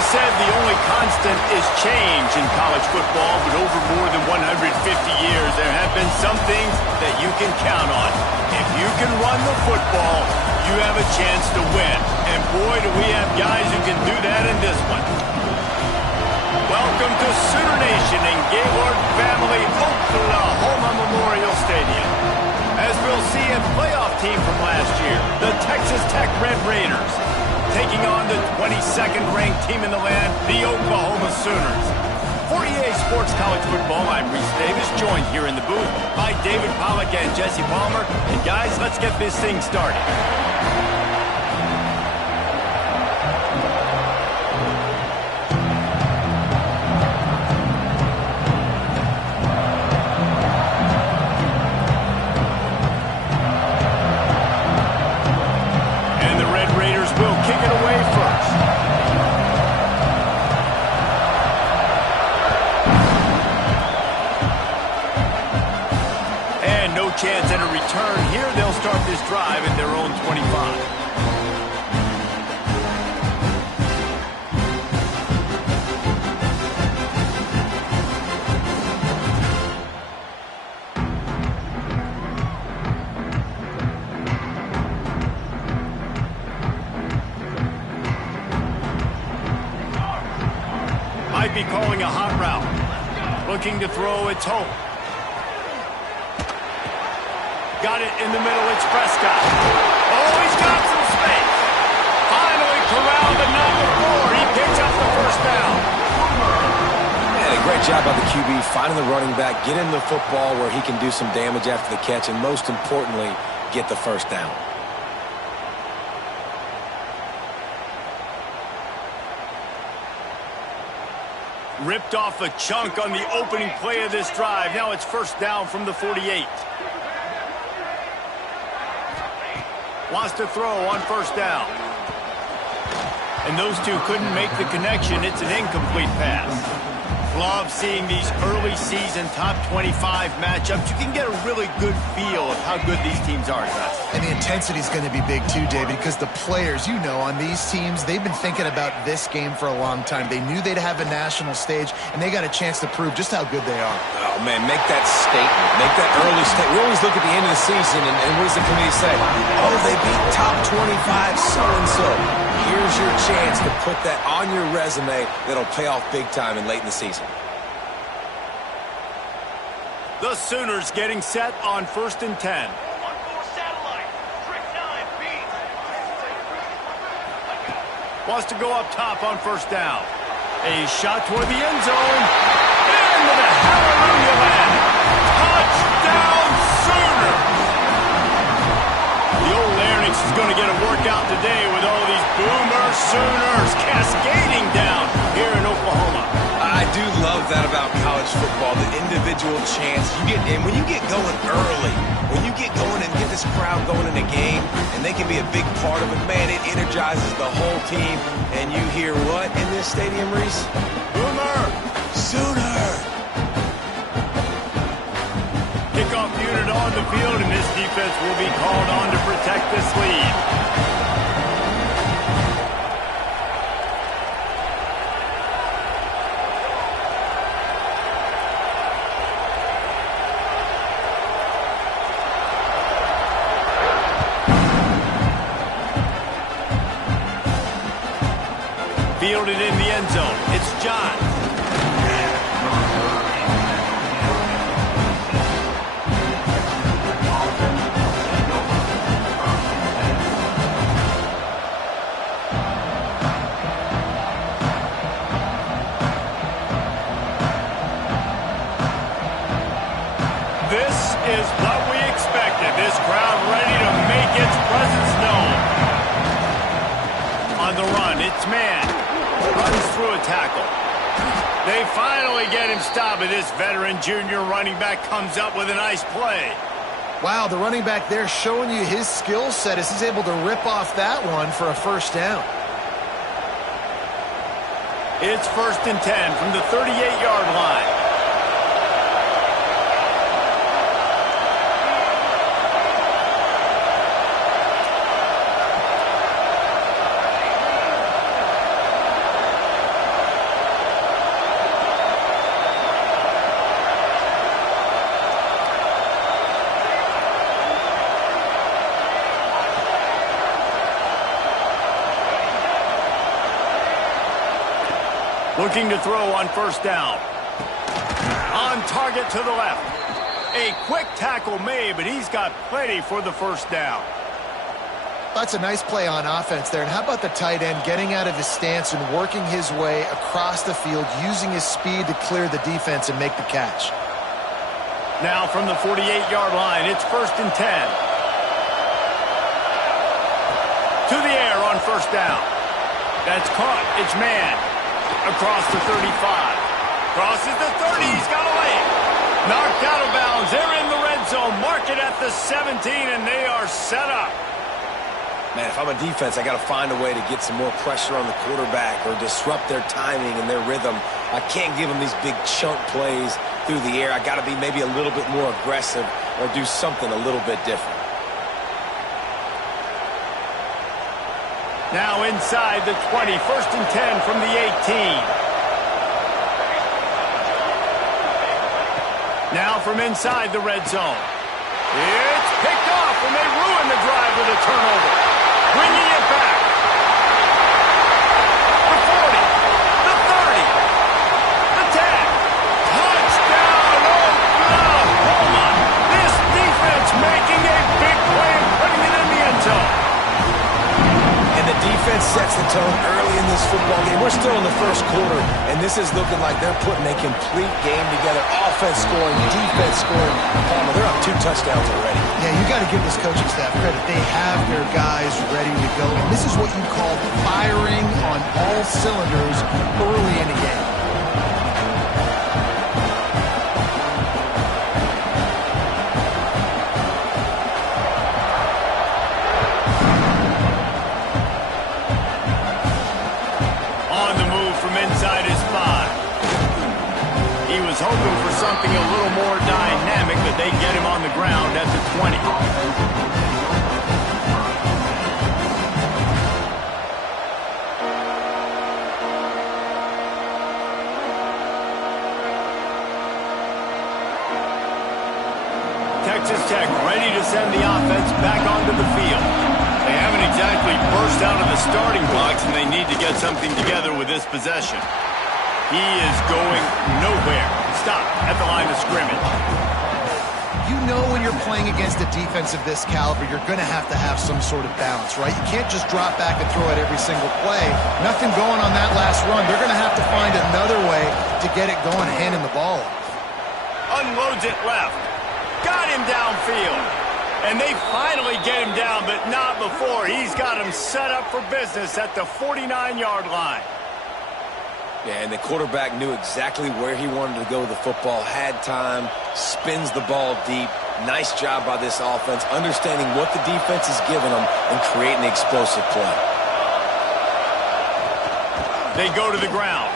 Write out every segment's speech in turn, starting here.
always said the only constant is change in college football, but over more than 150 years, there have been some things that you can count on. If you can run the football, you have a chance to win. And boy, do we have guys who can do that in this one. Welcome to Sooner Nation and Gaylord Family Oklahoma Memorial Stadium. As we'll see, a playoff team from last year, the Texas Tech Red Raiders, taking on the 22nd ranked team in the land, the Oklahoma Sooners. For EA Sports College Football, I'm Reese Davis, joined here in the booth by David Pollack and Jesse Palmer. And guys, let's get this thing started. Chance at a return here. They'll start this drive at their own 25. Might be calling a hot route. Looking to throw, it's Hope. Got it in the middle, it's Prescott. Oh, he's got some space. Finally corralled, but not before. He picks up the first down. And a great job by the QB, finding the running back, get him the football where he can do some damage after the catch, and most importantly, get the first down. Ripped off a chunk on the opening play of this drive. Now it's first down from the 48. Wants to throw on first down. And those two couldn't make the connection. It's an incomplete pass. Love seeing these early season top 25 matchups. You can get a really good feel of how good these teams are, guys. And the intensity is going to be big too, David, because the players, you know, on these teams, they've been thinking about this game for a long time. They knew they'd have a national stage, and they got a chance to prove just how good they are. Oh, man, make that statement. Make that early statement. We always look at the end of the season, and what does the committee say? Oh, they beat top 25 so-and-so. Here's your chance to put that on your resume that'll pay off big time and late in the season. The Sooners getting set on 1st and 10. Wants to go up top on first down. A shot toward the end zone. Into the hallelujah land. Touchdown Sooners! The old Larynx is going to get a workout today with all these Boomer Sooners cascading down here in Oklahoma. I do love that about college football, the individual chance you get. And when you get going early, when you get going and get this crowd going in a game, and they can be a big part of it, man, it energizes the whole team. And you hear what in this stadium, Reese? Boomer! Sooner! Kickoff unit on the field, and this defense will be called on to protect this lead. Fielded in the end zone. It's John. This is what we expected. This crowd ready to make its presence known. On the run, it's man. Runs through a tackle. They finally get him stopped, and this veteran junior running back comes up with a nice play. Wow, the running back there showing you his skill set as he's able to rip off that one for a first down. It's 1st and 10 from the 38-yard line. Looking to throw on first down. On target to the left. A quick tackle made, but he's got plenty for the first down. That's a nice play on offense there. And how about the tight end getting out of his stance and working his way across the field, using his speed to clear the defense and make the catch. Now from the 48-yard line, it's 1st and 10. To the air on first down. That's caught. It's man. Across the 35. Crosses the 30. He's got a lane. Knocked out of bounds. They're in the red zone. Mark it at the 17, and they are set up. Man, if I'm a defense, I got to find a way to get some more pressure on the quarterback or disrupt their timing and their rhythm. I can't give them these big chunk plays through the air. I got to be maybe a little bit more aggressive or do something a little bit different. Now inside the 20, 1st and 10 from the 18. Now from inside the red zone. It's picked off, and they ruin the drive with a turnover. Bringing it back. The 40, the 30, the 10. Touchdown, Oklahoma. This defense making a big play and putting it in the end zone. And the defense sets the tone early in this football game. We're still in the first quarter, and this is looking like they're putting a complete game together. Offense scoring, defense scoring. Palmer, they're up 2 touchdowns already. Yeah, you got to give this coaching staff credit. They have their guys ready to go. And this is what you call firing on all cylinders early in the game. On the move from inside his 5. He was hoping for something a little more dynamic, but they get him on the ground at the 20. Texas Tech ready to send the offense back onto the field. They haven't exactly burst out of the starting blocks, and they need to get something together with this possession. He is going nowhere. Stop at the line of scrimmage. You know when you're playing against a defense of this caliber, you're going to have some sort of balance, right? You can't just drop back and throw it every single play. Nothing going on that last run. They're going to have to find another way to get it going, handing the ball off. Unloads it left. Got him downfield. And they finally get him down, but not before. He's got him set up for business at the 49-yard line. Yeah, and the quarterback knew exactly where he wanted to go with the football, had time, spins the ball deep. Nice job by this offense, understanding what the defense is giving them and creating the explosive play. They go to the ground.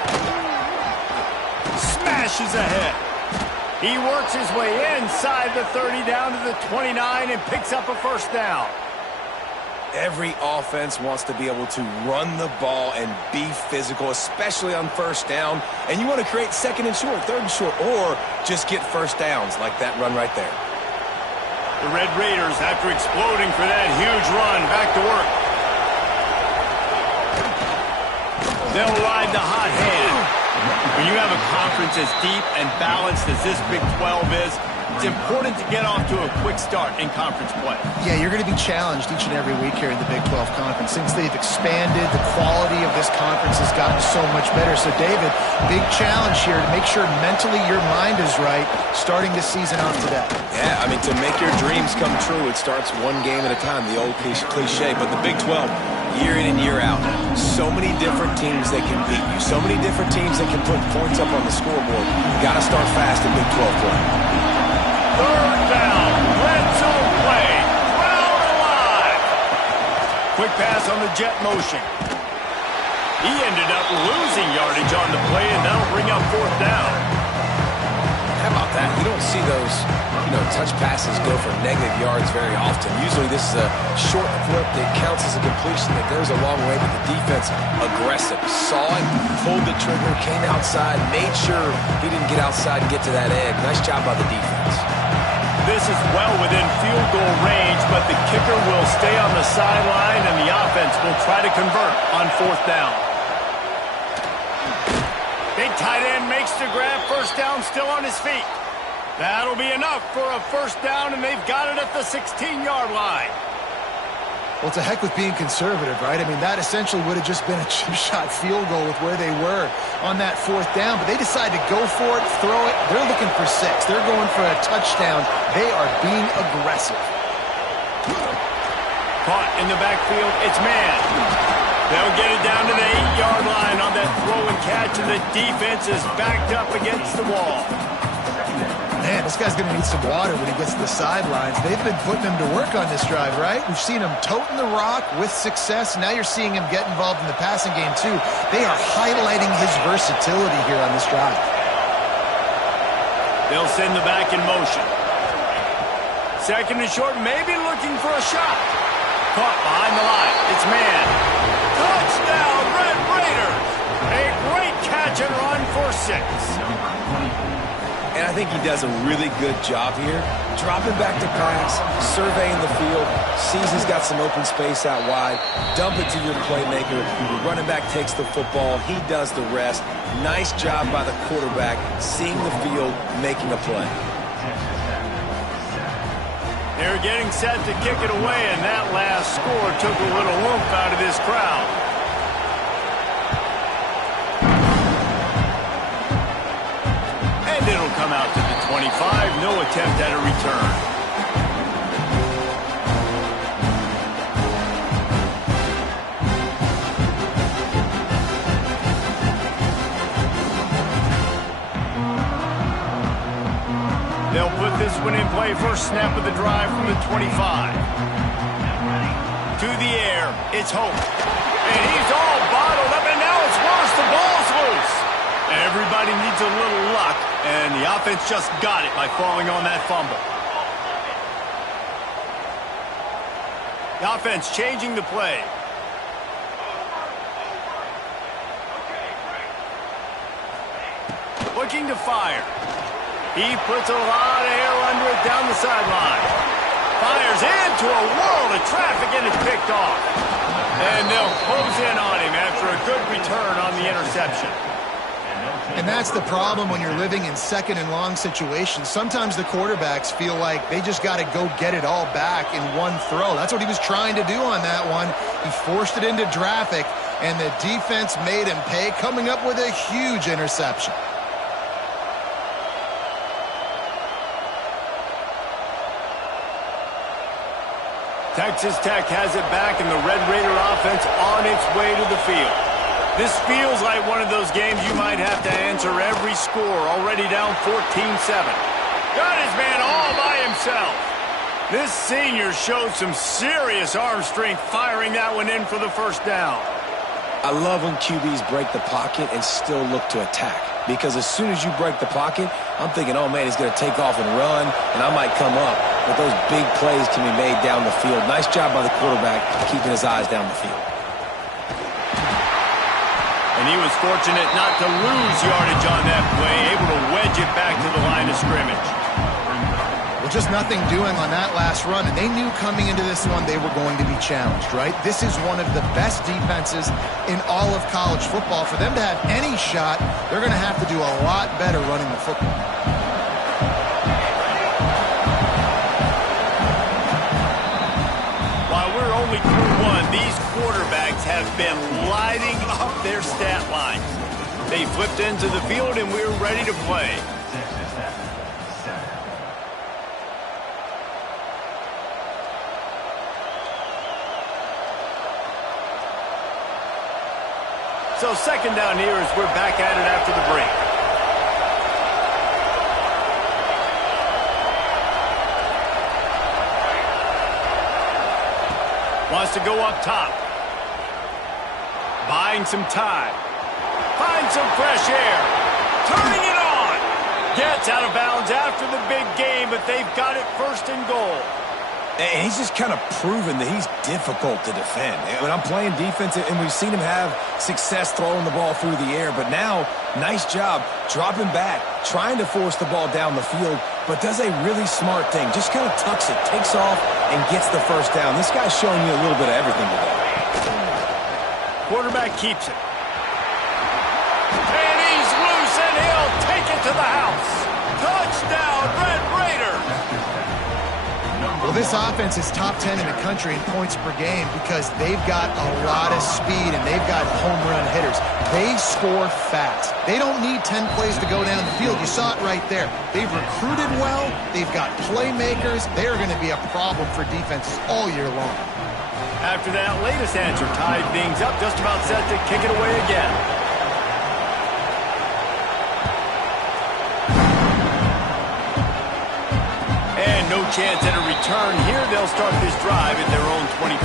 Smashes ahead. He works his way inside the 30 down to the 29 and picks up a first down. Every offense wants to be able to run the ball and be physical, especially on first down. And you want to create 2nd and short, 3rd and short, or just get first downs like that run right there. The Red Raiders, after exploding for that huge run, back to work. They'll ride the hot hand. When you have a conference as deep and balanced as this Big 12 is, it's important to get off to a quick start in conference play. Yeah, you're going to be challenged each and every week here in the Big 12 Conference. Since they've expanded, the quality of this conference has gotten so much better. So, David, big challenge here to make sure mentally your mind is right starting this season off today. Yeah, I mean, to make your dreams come true, it starts one game at a time, the old cliche. But the Big 12, year in and year out, so many different teams that can beat you, so many different teams that can put points up on the scoreboard. You got to start fast in Big 12 play. 3rd down, red zone play, crowd alive. Quick pass on the jet motion. He ended up losing yardage on the play, and that'll bring up 4th down. How about that? You don't see those, touch passes go for negative yards very often. Usually this is a short clip that counts as a completion that goes a long way, but the defense aggressive. Saw it, pulled the trigger, came outside, made sure he didn't get outside and get to that edge. Nice job by the defense. This is well within field goal range, but the kicker will stay on the sideline, and the offense will try to convert on 4th down. Big tight end makes the grab, first down, still on his feet. That'll be enough for a first down, and they've got it at the 16-yard line. Well, it's a heck with being conservative, right? I mean, that essentially would have just been a chip shot field goal with where they were on that fourth down, but they decided to go for it, throw it. They're looking for 6. They're going for a touchdown. They are being aggressive. Caught in the backfield, it's man. They'll get it down to the 8-yard line on that throw and catch, and the defense is backed up against the wall. Man, this guy's going to need some water when he gets to the sidelines. They've been putting him to work on this drive, right? We've seen him toting the rock with success. Now you're seeing him get involved in the passing game, too. They are highlighting his versatility here on this drive. They'll send the back in motion. Second and short, maybe looking for a shot. Caught behind the line. It's man. Touchdown, Red Raiders! A great catch and run for 6. And I think he does a really good job here. Dropping back to pass, surveying the field, sees he's got some open space out wide, dump it to your playmaker. Your running back takes the football. He does the rest. Nice job by the quarterback, seeing the field, making a play. They're getting set to kick it away, and that last score took a little oomph out of this crowd. And it'll come out to the 25. No attempt at a return. They'll put this one in play. First snap of the drive from the 25. To the air, it's Hope. And he's all bottled up, and now it's worse. The ball's loose. Everybody needs a little luck, and the offense just got it by falling on that fumble. The offense changing the play. Looking to fire. He puts a lot of air under it down the sideline. Fires into a world of traffic, and it's picked off. And they'll close in on him after a good return on the interception. And that's the problem when you're living in second and long situations. Sometimes the quarterbacks feel like they just got to go get it all back in one throw. That's what he was trying to do on that one. He forced it into traffic, and the defense made him pay, coming up with a huge interception. Texas Tech has it back, and the Red Raider offense on its way to the field. This feels like one of those games you might have to answer every score, already down 14-7. Got his man all by himself. This senior showed some serious arm strength firing that one in for the first down. I love when QBs break the pocket and still look to attack. Because as soon as you break the pocket, I'm thinking, oh, man, he's going to take off and run, and I might come up. But those big plays can be made down the field. Nice job by the quarterback keeping his eyes down the field. And he was fortunate not to lose yardage on that play, able to wedge it back to the line of scrimmage. Well, just nothing doing on that last run, and they knew coming into this one they were going to be challenged, right? This is one of the best defenses in all of college football. For them to have any shot, they're going to have to do a lot better running the football. While we're only through one, these quarterbacks have been lighting up their stat lines. They flipped into the field, and we're ready to play. So second down here as we're back at it after the break. Wants to go up top. Buying some time. Finds some fresh air. Turning it on. Gets out of bounds after the big game, but they've got it first and goal. And he's just kind of proven that he's difficult to defend. When I'm playing defense, and we've seen him have success throwing the ball through the air, but now, nice job dropping back, trying to force the ball down the field, but does a really smart thing. Just kind of tucks it, takes off, and gets the first down. This guy's showing you a little bit of everything today. Quarterback keeps it. And he's loose to the house. Touchdown, Red Raider. Well, this offense is top 10 in the country in points per game because they've got a lot of speed and they've got home run hitters. They score fast. They don't need 10 plays to go down the field. You saw it right there. They've recruited well. They've got playmakers. They are going to be a problem for defenses all year long. After that latest answer tied things up, just about set to kick it away again. And no chance at a return here. They'll start this drive at their own 25.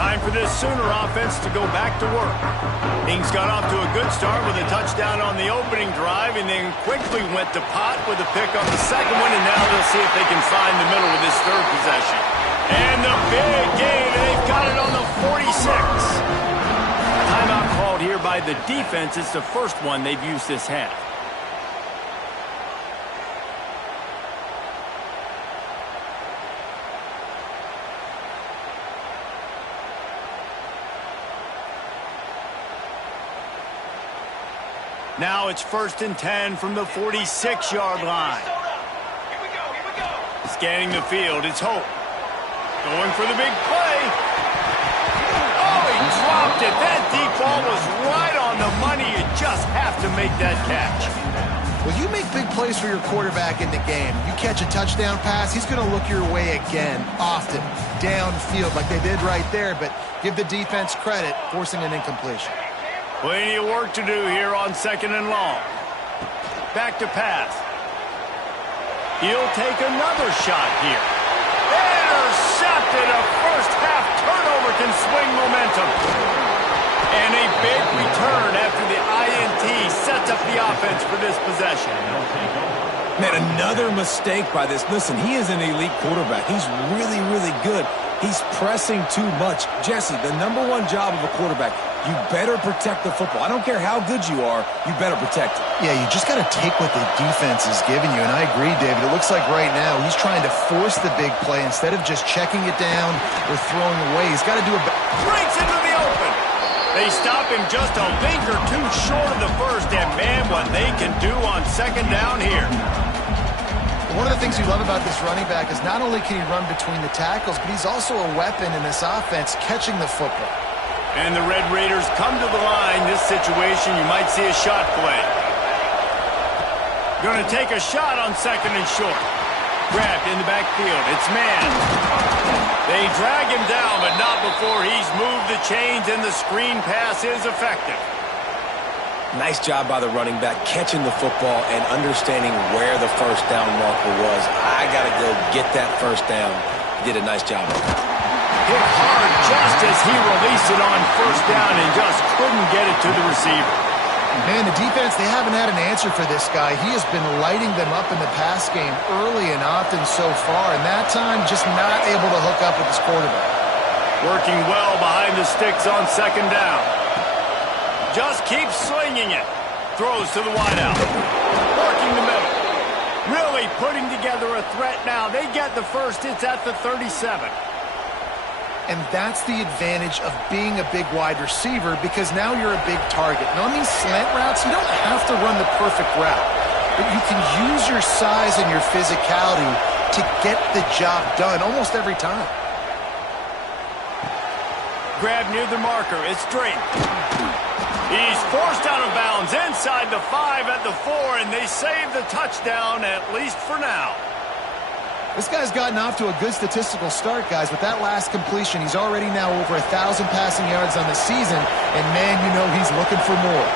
Time for this Sooner offense to go back to work. Things got off to a good start with a touchdown on the opening drive and then quickly went to pot with a pick on the second one, and now they'll see if they can find the middle with this third possession. And the big gain, and they've got it on the 46. Timeout called here by the defense. It's the first one they've used this half. Now it's 1st and 10 from the 46-yard line. Scanning the field, it's Hope. Going for the big play. Oh, he dropped it. That deep ball was right on the money. You just have to make that catch. Well, you make big plays for your quarterback in the game. You catch a touchdown pass, he's going to look your way again, often, downfield like they did right there. But give the defense credit, forcing an incompletion. Plenty of work to do here on 2nd and long. Back to pass. He'll take another shot here. Intercepted. A first-half turnover can swing momentum. And a big return after the INT sets up the offense for this possession. Man, another mistake by this. Listen, he is an elite quarterback. He's really, really good. He's pressing too much. Jesse, the number one job of a quarterback, you better protect the football. I don't care how good you are, you better protect it. Yeah, you just got to take what the defense is giving you. And I agree, David. It looks like right now he's trying to force the big play instead of just checking it down or throwing away. He's got to do a... Breaks into the open. They stop him just a link or two short of the first. And, man, what they can do on 2nd down here. One of the things you love about this running back is not only can he run between the tackles, but he's also a weapon in this offense catching the football. And the Red Raiders come to the line. This situation, you might see a shot play. Going to take a shot on 2nd and short. Grabbed in the backfield. It's man. They drag him down, but not before he's moved the chains, and the screen pass is effective. Nice job by the running back, catching the football and understanding where the first down marker was. I got to go get that first down. He did a nice job of it. Hit hard just as he released it on 1st down and just couldn't get it to the receiver. Man, the defense, they haven't had an answer for this guy. He has been lighting them up in the pass game early and often so far, and that time just not able to hook up with his quarterback. Working well behind the sticks on 2nd down. Just keeps slinging it. Throws to the wideout. Working the middle. Really putting together a threat now. They get the first. It's at the 37. And that's the advantage of being a big wide receiver, because now you're a big target. Now, on these slant routes, you don't have to run the perfect route, but you can use your size and your physicality to get the job done almost every time. Grab near the marker. It's Drake. He's forced out of bounds inside the 5 at the 4, and they save the touchdown, at least for now. This guy's gotten off to a good statistical start, guys. With that last completion, he's already now over 1,000 passing yards on the season, and man, you know he's looking for more.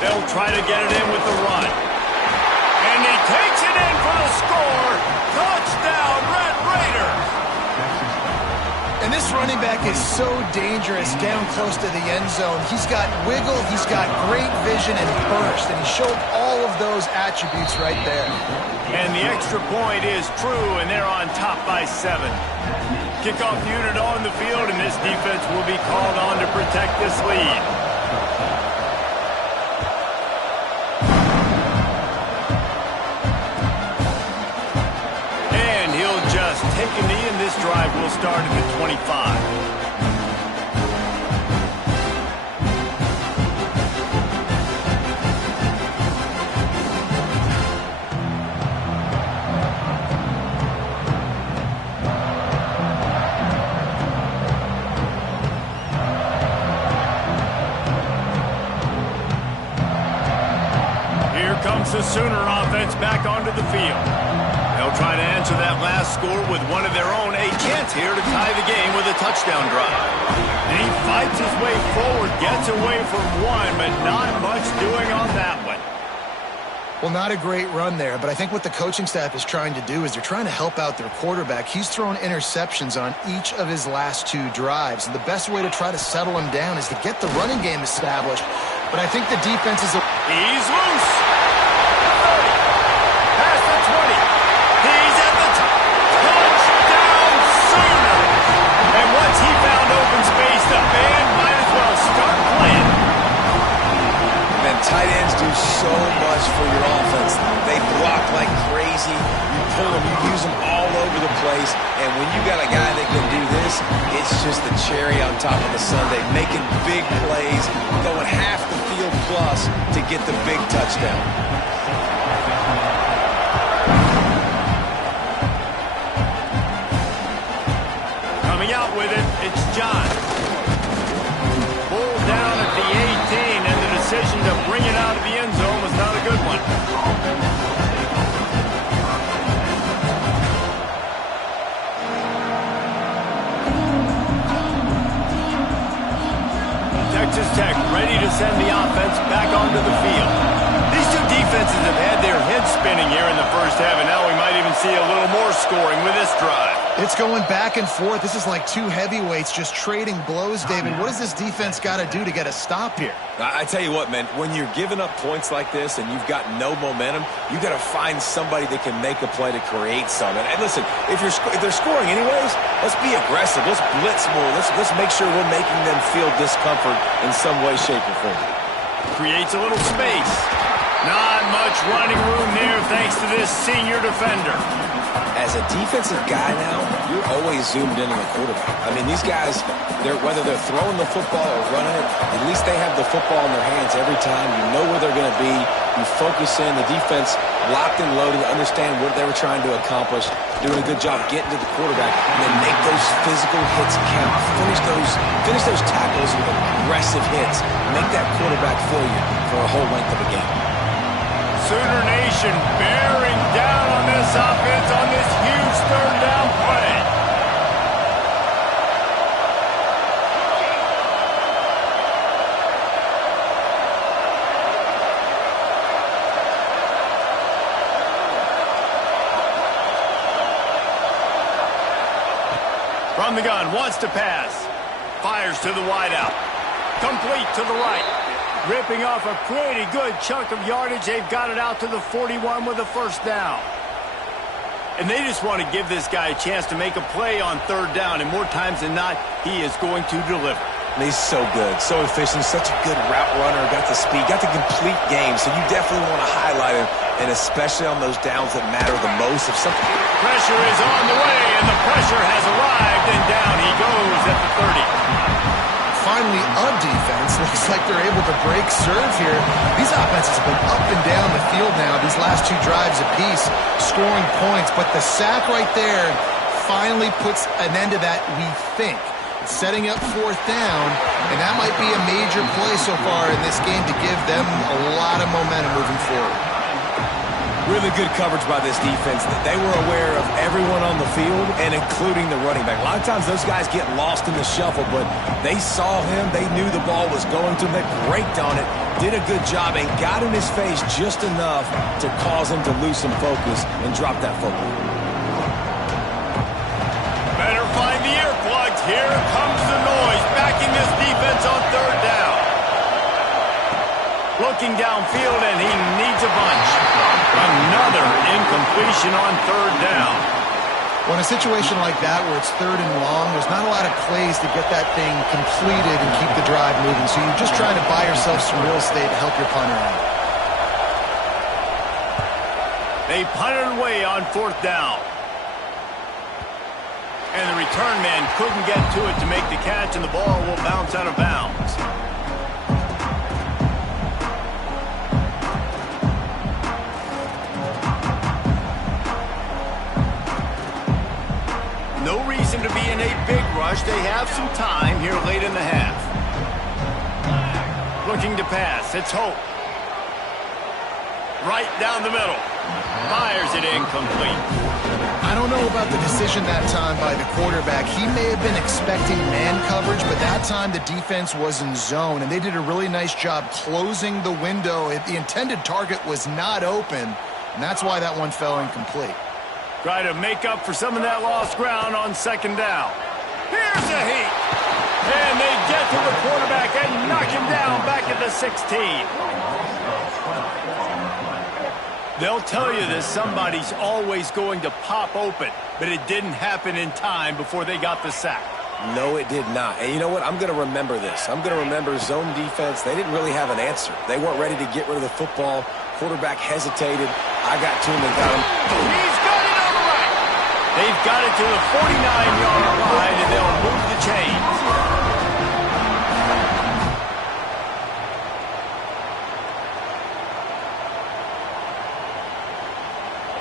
They'll try to get it in with the run. And he takes it in for the score. Touchdown, Red Raiders. And this running back is so dangerous down close to the end zone. He's got wiggle, he's got great vision and burst, and he showed all of those attributes right there. And the extra point is true, and they're on top by 7. Kickoff unit on the field, and this defense will be called on to protect this lead. take a knee, and this drive will start at the 25. Comes the Sooner offense back onto the field. They'll try to answer that last score with one of their own. A chance here to tie the game with a touchdown drive. And he fights his way forward, gets away from one, but not much doing on that one. Well, not a great run there, but I think what the coaching staff is trying to do is they're trying to help out their quarterback. He's thrown interceptions on each of his last 2 drives, and the best way to try to settle him down is to get the running game established. But I think the defense is... He's loose. Past the 20. He's at the top. Touchdown, Sooner. And once he found open space, the band might as well start playing. Man, tight ends do so much for your offense. They block like crazy. You pull them, you use them all over the place. And when you got a guy that can do this, it's just the cherry on top of the sundae, making big plays, going half the field plus to get the big touchdown. Coming out with it, it's John. Pulled down at the 18, and the decision to bring it out of the end zone was not a good one. Texas Tech ready to send the offense back onto the field. These two defenses have had their heads spinning here in the first half, and now we might even see a little more scoring with this drive. It's going back and forth. This is like 2 heavyweights just trading blows, David. What does this defense got to do to get a stop here? I tell you what, man, when you're giving up points like this and you've got no momentum, you got to find somebody that can make a play to create something. And listen, if they're scoring anyways, let's be aggressive. Let's blitz more. Let's make sure we're making them feel discomfort in some way, shape, or form. Creates a little space. Not much running room there thanks to this senior defender. As a defensive guy now, you're always zoomed in on the quarterback. I mean, these guys, whether they're throwing the football or running it, at least they have the football in their hands every time. You know where they're going to be. You focus in. The defense locked and loaded, understand what they were trying to accomplish, doing a good job getting to the quarterback, and then make those physical hits count. Finish those tackles with aggressive hits. Make that quarterback feel you for a whole length of a game. Sooner Nation bearing down on this offense on this huge third down play. From the gun, wants to pass. Fires to the wideout. Complete to the right. Ripping off a pretty good chunk of yardage. They've got it out to the 41 with a first down. And they just want to give this guy a chance to make a play on third down. And more times than not, he is going to deliver. And he's so good, so efficient, such a good route runner, got the speed, got the complete game. So you definitely want to highlight him, and especially on those downs that matter the most. If something... Pressure is on the way, and the pressure has arrived, and down he goes at the 30. Finally, a defense. Looks like they're able to break serve here. These offenses have been up and down the field now, these last 2 drives apiece, scoring points. But the sack right there finally puts an end to that, we think. It's setting up 4th down, and that might be a major play so far in this game to give them a lot of momentum moving forward. Really good coverage by this defense. They were aware of everyone on the field, and including the running back. A lot of times those guys get lost in the shuffle, but they saw him. They knew the ball was going to them. They braked on it, did a good job, and got in his face just enough to cause him to lose some focus and drop that football. Better find the earplugs. Here comes the noise, backing this defense on third down. Looking downfield, and he needs a bunch. Another incompletion on third down. Well, in a situation like that where it's 3rd and long, there's not a lot of plays to get that thing completed and keep the drive moving. So you're just trying to buy yourself some real estate to help your punter out. They punted away on 4th down. And the return man couldn't get to it to make the catch, and the ball will bounce out of bounds. No reason to be in a big rush. They have some time here late in the half. Looking to pass. It's Hope. Right down the middle. Fires it incomplete. I don't know about the decision that time by the quarterback. He may have been expecting man coverage, but that time the defense was in zone, and they did a really nice job closing the window. The intended target was not open, and that's why that one fell incomplete. Try to make up for some of that lost ground on second down. Here's a heat. And they get to the quarterback and knock him down back at the 16. They'll tell you this, somebody's always going to pop open, but it didn't happen in time before they got the sack. No, it did not. And you know what? I'm going to remember this. I'm going to remember zone defense. They didn't really have an answer. They weren't ready to get rid of the football. Quarterback hesitated. I got to him and got him. He's got it on the right. They've got it to the 49-yard line, and they'll move the chains.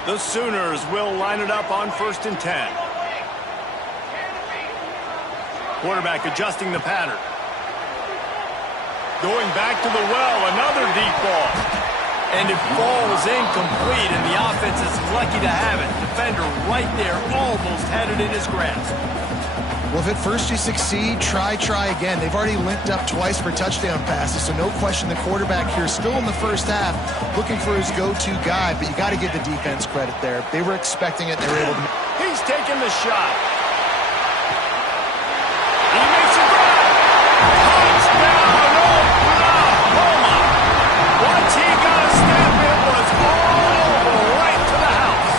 The Sooners will line it up on 1st and 10. Quarterback adjusting the pattern. Going back to the well, another deep ball. And it falls incomplete, and the offense is lucky to have it. Defender right there almost had it in his grasp. Well, if at first you succeed, try again. They've already linked up twice for touchdown passes, so no question the quarterback here still in the first half looking for his go-to guy, but you got to give the defense credit there. They were expecting it. They were able to. He's taking the shot. He makes a grab. Touchdown, Oklahoma. Once he got a snap, it was all over right to the house.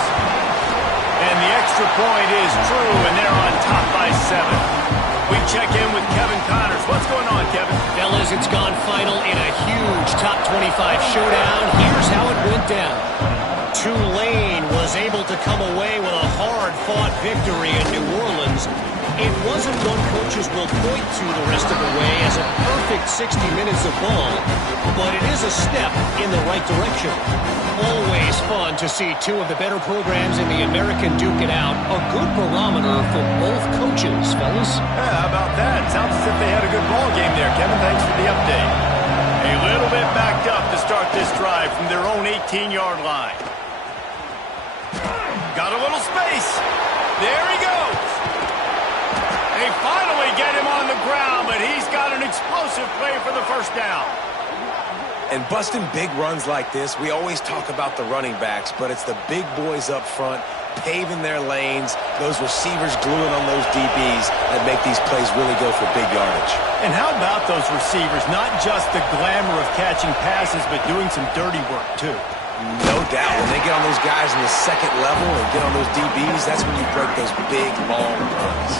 And the extra point is true, and they're on top by 7. We check in with Kevin Connors. What's going on, Kevin? Fellas, it's gone final in a huge top 25 showdown. Here's how it went down. Tulane was able to come away with a hard-fought victory in New Orleans. It wasn't one coaches will point to the rest of the way as a perfect 60 minutes of ball, but it is a step in the right direction. Always fun to see two of the better programs in the American duke it out. A good barometer for both coaches, fellas. Yeah, how about that? Sounds as if they had a good ball game there, Kevin. Thanks for the update. A little bit backed up to start this drive from their own 18-yard line. Got a little space. There he goes. They finally get him on the ground, but he's got an explosive play for the first down. And busting big runs like this, we always talk about the running backs, but it's the big boys up front, paving their lanes, those receivers gluing on those DBs that make these plays really go for big yardage. And how about those receivers? Not just the glamour of catching passes, but doing some dirty work, too. No doubt. When they get on those guys in the second level and get on those DBs, that's when you break those big, long runs.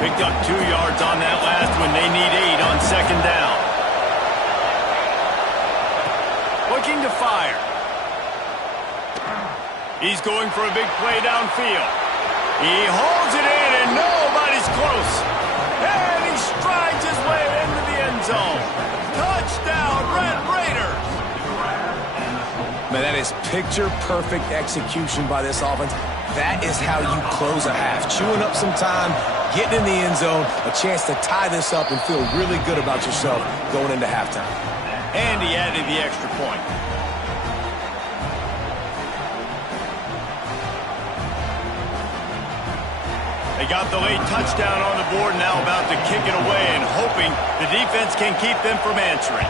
Picked up 2 yards on that last one. They need 8 on second down. Looking to fire. He's going for a big play downfield. He holds it in, and nobody's close. And he strides his way into the end zone. Touchdown, Red Raiders. Man, that is picture-perfect execution by this offense. That is how you close a half. Chewing up some time, getting in the end zone, a chance to tie this up and feel really good about yourself going into halftime. And he added the extra point. They got the late touchdown on the board, now about to kick it away and hoping the defense can keep them from answering.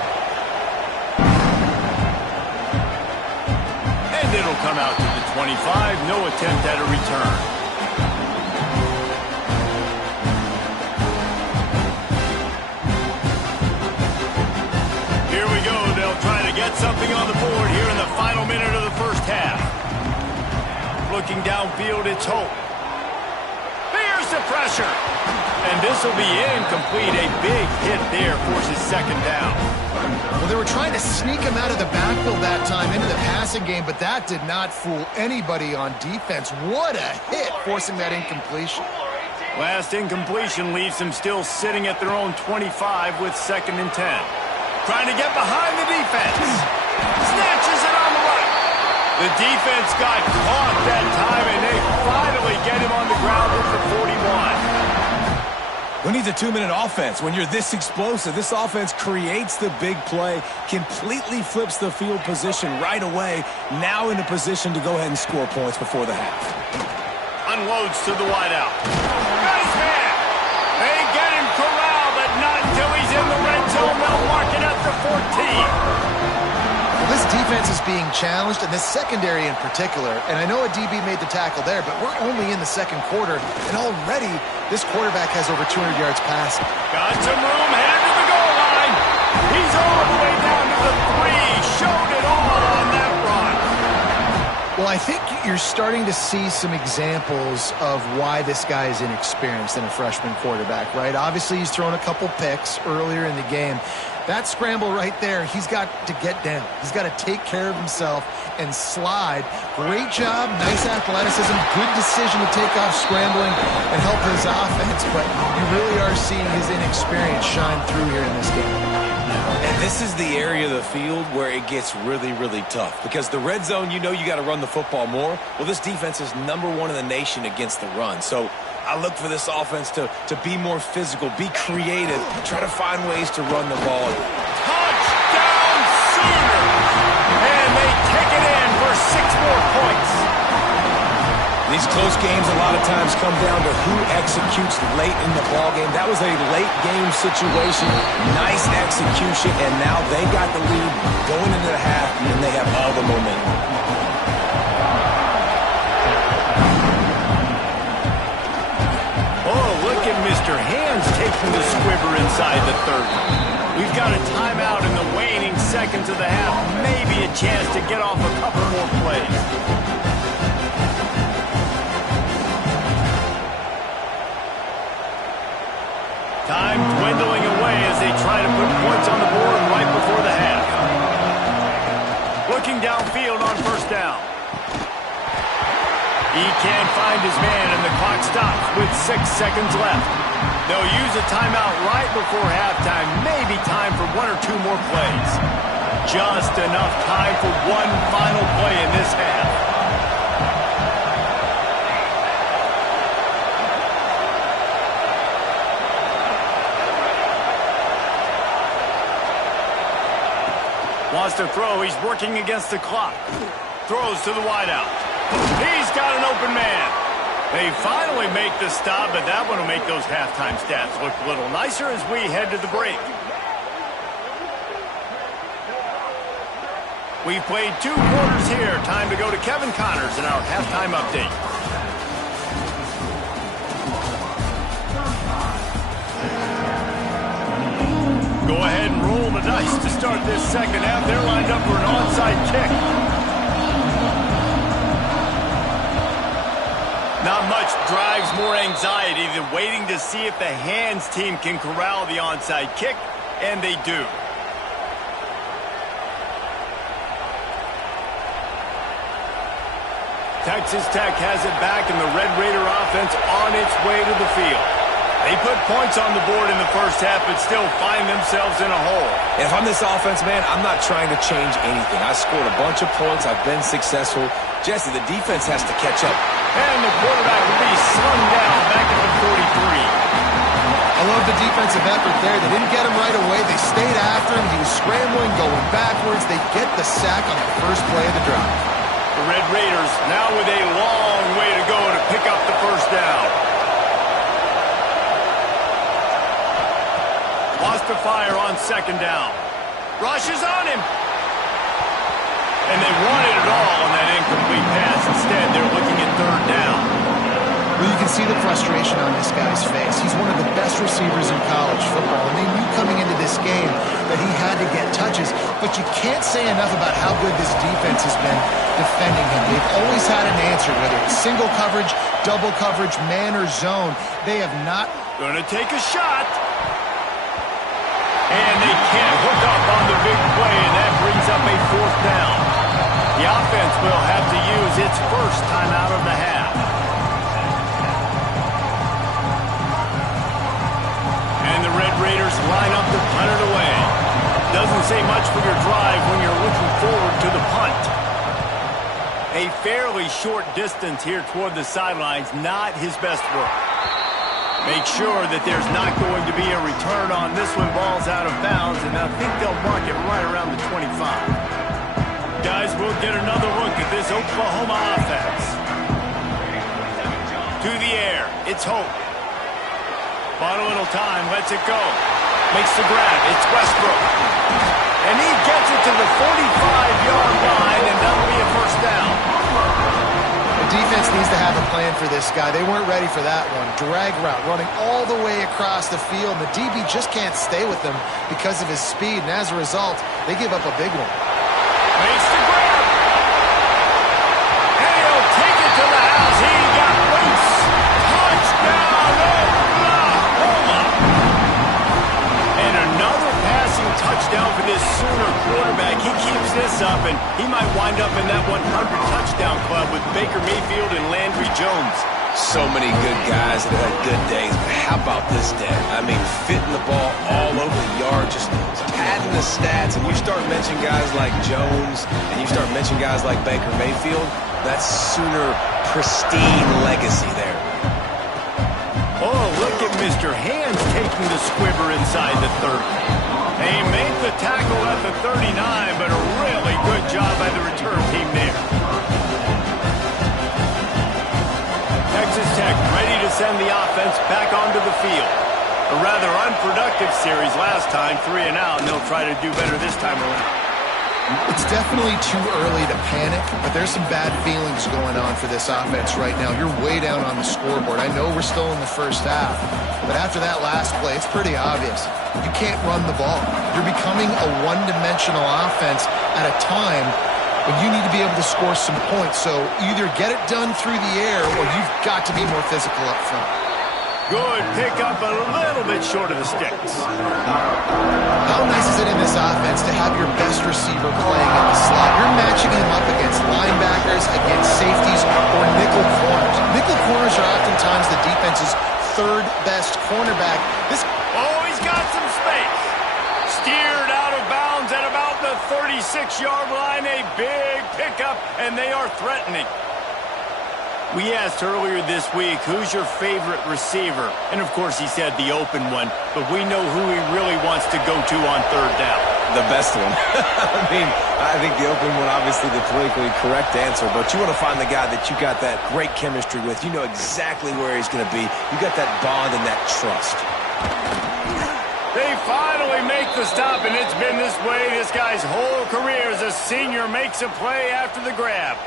And it'll come out to the 25, no attempt at a return. Here we go, they'll try to get something on the board here in the final minute of the first half. Looking downfield, it's Hope. There's the pressure. And this will be incomplete. A big hit there forces second down. Well, they were trying to sneak him out of the backfield that time into the passing game, but that did not fool anybody on defense. What a hit, forcing that incompletion. Last incompletion leaves them still sitting at their own 25 with 2nd and 10. Trying to get behind the defense. Snatches it on the right. The defense got caught that time, and they finally get him on the ground at the 41. Who needs a 2-minute offense? When you're this explosive, this offense creates the big play, completely flips the field position right away, now in a position to go ahead and score points before the half. Unloads to the wideout. Got his hand. They get him corralled, but not until he's in the red zone. They'll mark it at the 14. Well, this defense is being challenged, and this secondary in particular. And I know a DB made the tackle there, but we're only in the 2nd quarter, and already this quarterback has over 200 yards passing. Got some room, headed to the goal line. He's all the way down to the 3. Showed it all on that run. Well, I think you're starting to see some examples of why this guy is inexperienced in a freshman quarterback, right? Obviously, he's thrown a couple picks earlier in the game. That scramble right there, he's got to get down. He's got to take care of himself and slide. Great job, nice athleticism, good decision to take off scrambling and help his offense, but you really are seeing his inexperience shine through here in this game. And this is the area of the field where it gets really, really tough. Because the red zone, you know you got to run the football more. Well, this defense is #1 in the nation against the run. So I look for this offense to be more physical, be creative, try to find ways to run the ball. Touchdown Sooners! And they kick it in for 6 more points. These close games a lot of times come down to who executes late in the ball game. That was a late game situation. Nice execution, and now they got the lead going into the half, and they have all the momentum. Oh, look at Mr. Hands taking the squibber inside the 30. We've got a timeout in the waning seconds of the half. Maybe a chance to get off a couple more plays. Time dwindling away as they try to put points on the board right before the half. Looking downfield on 1st down. He can't find his man, and the clock stops with 6 seconds left. They'll use a timeout right before halftime. Maybe time for 1 or 2 more plays. Just enough time for one final play in this half. Wants to throw. He's working against the clock. Throws to the wideout. He's got an open man. They finally make the stop, but that one will make those halftime stats look a little nicer as we head to the break. We've played 2 quarters here. Time to go to Kevin Connors in our halftime update. Go ahead and roll the dice to start this 2nd half. They're lined up for an onside kick. Not much drives more anxiety than waiting to see if the hands team can corral the onside kick, and they do. Texas Tech has it back, and the Red Raider offense on its way to the field. They put points on the board in the 1st half, but still find themselves in a hole. If I'm this offense, man, I'm not trying to change anything. I scored a bunch of points. I've been successful. Jesse, the defense has to catch up. And the quarterback will be slung down back at the 43. I love the defensive effort there. They didn't get him right away. They stayed after him. He was scrambling, going backwards. They get the sack on the first play of the drive. The Red Raiders now with a long way to go to pick up the 1st down. Wants to fire on 2nd down. Rushes on him. And they wanted it all on that incomplete pass. Instead, they're looking at 3rd down. Well, you can see the frustration on this guy's face. He's one of the best receivers in college football, and they knew coming into this game that he had to get touches. But you can't say enough about how good this defense has been defending him. They've always had an answer, whether it's single coverage, double coverage, man or zone. They have not... Gonna take a shot. And they can't hook up on the big play, and that brings up a 4th down. The offense will have to use its first timeout of the half. And the Red Raiders line up to punt it away. Doesn't say much for your drive when you're looking forward to the punt. A fairly short distance here toward the sidelines, not his best work. Make sure that there's not going to be a return on this one. Ball's out of bounds, and I think they'll mark it right around the 25. Guys, we'll get another look at this Oklahoma offense. To the air, it's Hope. Bought a little time, lets it go. Makes the grab, it's Westbrook. And he gets it to the 45-yard line, and that'll be a 1st down. The defense needs to have a plan for this guy. They weren't ready for that one. Drag route, running all the way across the field. The DB just can't stay with them because of his speed, and as a result, they give up a big one. Makes the grab. And he'll take it to the house. He got loose. Touchdown, Oklahoma. And another passing touchdown for this Sooner quarterback. He keeps this up, and he might wind up in that 100 touchdown club with Baker Mayfield and Landry Jones. So many good guys that had good days, but how about this day? I mean, fitting the ball all over the yard, just padding the stats, and you start mentioning guys like Jones, and you start mentioning guys like Baker Mayfield, that's Sooner pristine legacy there. Oh, look at Mr. Hands taking the squibber inside the 30. They made the tackle at the 39, but a really good job by the return team there. Texas Tech ready to send the offense back onto the field. A rather unproductive series last time, 3 and out, and they'll try to do better this time around. It's definitely too early to panic, but there's some bad feelings going on for this offense right now. You're way down on the scoreboard. I know we're still in the first half, but after that last play, it's pretty obvious. You can't run the ball. You're becoming a one-dimensional offense at a time when you need to be able to score some points. So either get it done through the air or you've got to be more physical up front. Good pick up, a little bit short of the sticks. How nice is it in this offense to have your best receiver playing in the slot? You're matching him up against linebackers, against safeties, or nickel corners. Nickel corners are oftentimes the defense's 3rd best cornerback. Oh, he's got some space. Steered out of bounds at about the 36-yard line. A big pickup, and they are threatening. We asked earlier this week, who's your favorite receiver? And, of course, he said the open one, but we know who he really wants to go to on 3rd down. The best one. I mean, I think the open one, obviously the politically correct answer, but you want to find the guy that you got that great chemistry with. You know exactly where he's going to be. You got that bond and that trust. They finally make the stop, and it's been this way this guy's whole career as a senior makes a play after the grab.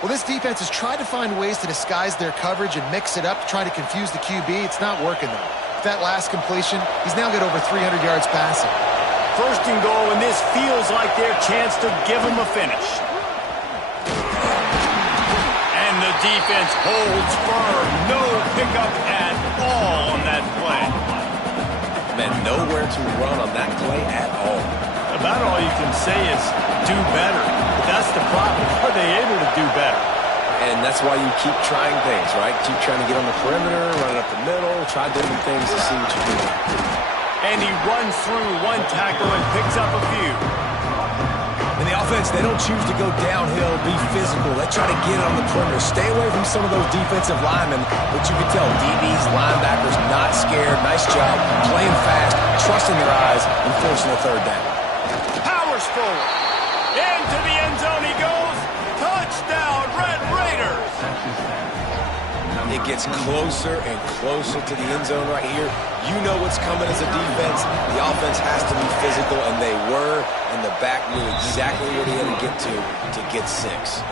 Well, this defense has tried to find ways to disguise their coverage and mix it up to try to confuse the QB. It's not working, though. With that last completion, he's now got over 300 yards passing. 1st and goal, and this feels like their chance to give him a finish. And the defense holds firm. No pickup at all on that play. Man, nowhere to run on that play at all. About all you can say is do better. But that's the problem. Are they able to do better? And that's why you keep trying things, right? Keep trying to get on the perimeter, run it up the middle, try different things to see what you do. And he runs through one tackle and picks up a few. In the offense, they don't choose to go downhill, be physical. They try to get it on the perimeter. Stay away from some of those defensive linemen, but you can tell DBs, linebackers, not scared. Nice job playing fast, trusting their eyes, and forcing a 3rd down. Powers forward. Into the end zone he goes. Touchdown, Red Raiders. It gets closer and closer to the end zone right here. You know what's coming as a defense. The offense has to be physical, and they were, and the back knew exactly what he had to get 6.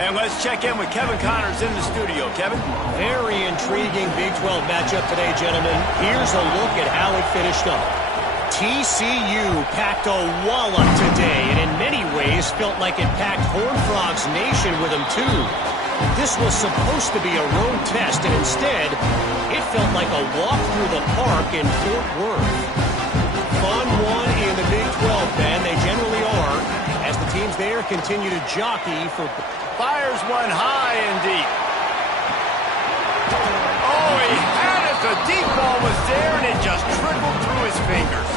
And let's check in with Kevin Connors in the studio. Kevin? Very intriguing Big 12 matchup today, gentlemen. Here's a look at how it finished up. TCU packed a wallop today, and in many ways felt like it packed Horned Frogs Nation with them, too. This was supposed to be a road test, and instead, it felt like a walk through the park in Fort Worth. fun one in the Big 12, Ben. They generally are, as the teams there continue to jockey for... Fires one high and deep. Oh, he had it. The deep ball was there, and it just trickled through his fingers.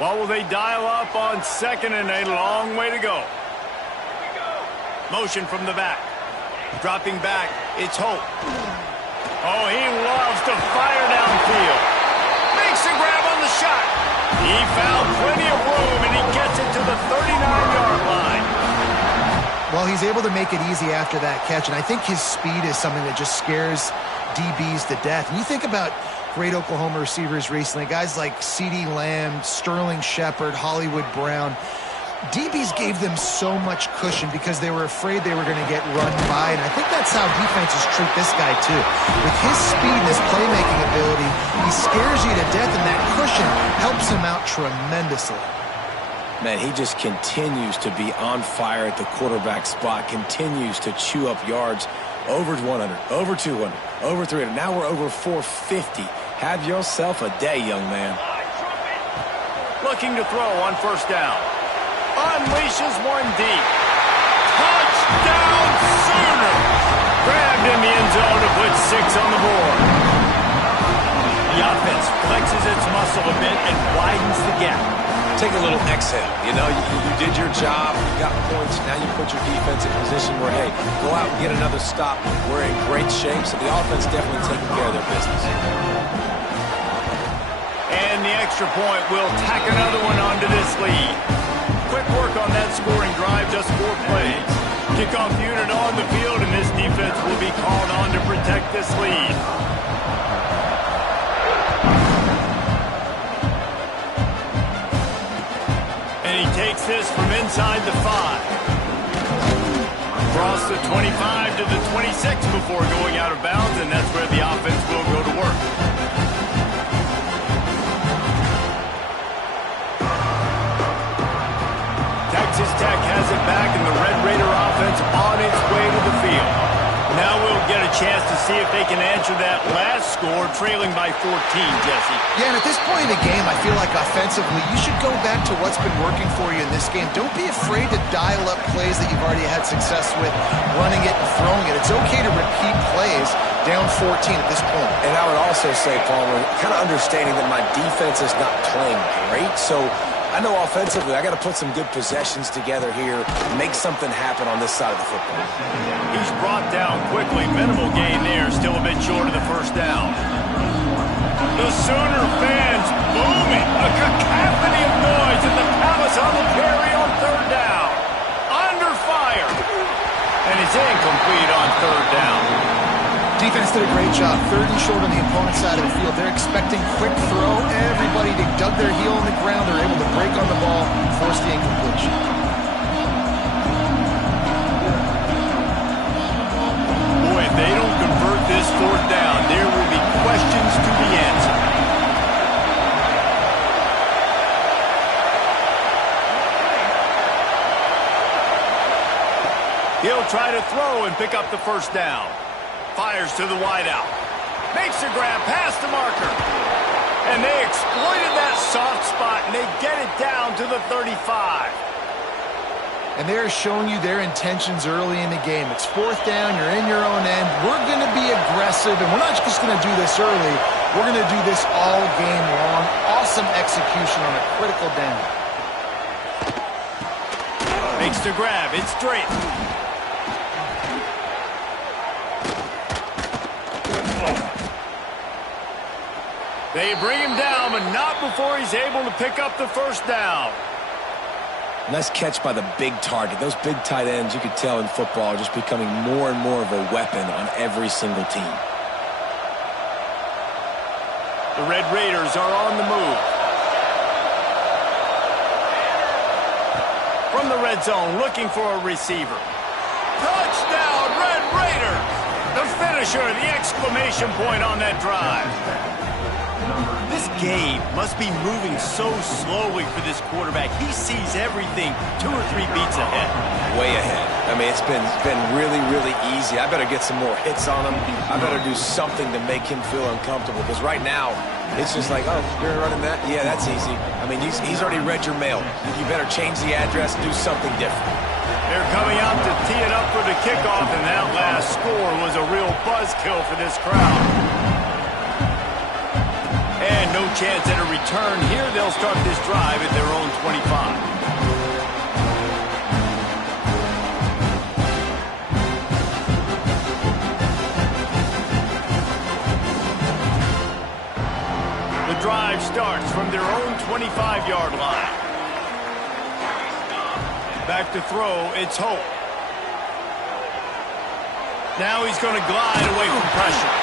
What will they dial up on second and a long way to go? Motion from the back. Dropping back, it's Hope. Oh, he loves to fire downfield. Makes a grab on the shot. He found plenty of room, and he gets it to the 39-yard line. Well, he's able to make it easy after that catch, and I think his speed is something that just scares DBs to death. And you think about great Oklahoma receivers recently, guys like CeeDee Lamb, Sterling Shepard, Hollywood Brown. DBs gave them so much cushion because they were afraid they were going to get run by, and I think that's how defenses treat this guy too. With his speed and his playmaking ability, he scares you to death, and that cushion helps him out tremendously. Man, he just continues to be on fire at the quarterback spot, continues to chew up yards. Over 100, over 200, over 300. Now we're over 450. Have yourself a day, young man. Looking to throw on first down. Unleashes one deep. Touchdown Sooners! Grabbed in the end zone to put 6 on the board. The offense flexes its muscle a bit and widens the gap. Take a little exhale. You know, you did your job. You got points. Now you put your defense in position where, hey, go out and get another stop. We're in great shape, so the offense definitely taking care of their business. And the extra point will tack another one onto this lead. Quick work on that scoring drive, just 4 plays. Kickoff unit on the field, and this defense will be called on to protect this lead. And he takes this from inside the 5. Across the 25 to the 26 before going out of bounds, and that's where the offense will go to work. Texas Tech has it back, and the Red Raider offense on its way to the field. Now we'll get a chance to see if they can answer that last score, trailing by 14, Jesse. Yeah, and at this point in the game, I feel like offensively, you should go back to what's been working for you in this game. Don't be afraid to dial up plays that you've already had success with, running it and throwing it. It's okay to repeat plays down 14 at this point. And I would also say, Palmer, kind of understanding that my defense is not playing great, so I know offensively I got to put some good possessions together here, make something happen on this side of the football. He's brought down quickly. Minimal gain there, still a bit short of the first down. The Sooner fans booming. A cacophony of noise in the Palace on the Prairie on third down. Under fire. And it's incomplete on third down. Defense did a great job. 3rd and short on the opponent's side of the field. They're expecting quick throw. Everybody dug their heel on the ground. They're able to break on the ball, force the incompletion. Boy, if they don't convert this 4th down, there will be questions to be answered. He'll try to throw and pick up the first down. Fires to the wideout. Makes a grab past the marker. And they exploited that soft spot, and they get it down to the 35. And they're showing you their intentions early in the game. It's 4th down. You're in your own end. We're going to be aggressive, and we're not just going to do this early. We're going to do this all game long. Awesome execution on a critical down. Makes the grab. It's straight. They bring him down, but not before he's able to pick up the first down. Nice catch by the big target. Those big tight ends, you could tell in football, are just becoming more and more of a weapon on every single team. The Red Raiders are on the move. From the red zone, looking for a receiver. Touchdown, Red Raiders! The finisher, the exclamation point on that drive. This game must be moving so slowly for this quarterback. He sees everything 2 or 3 beats ahead. Way ahead. I mean, it's been really, really easy. I better get some more hits on him. I better do something to make him feel uncomfortable, because right now, it's just like, oh, you're running that? Yeah, that's easy. I mean, he's already read your mail. You better change the address, do something different. They're coming out to tee it up for the kickoff, and that last score was a real buzzkill for this crowd. And no chance at a return here. They'll start this drive at their own 25. The drive starts from their own 25-yard line. Back to throw, it's Hope. Now he's going to glide away from pressure.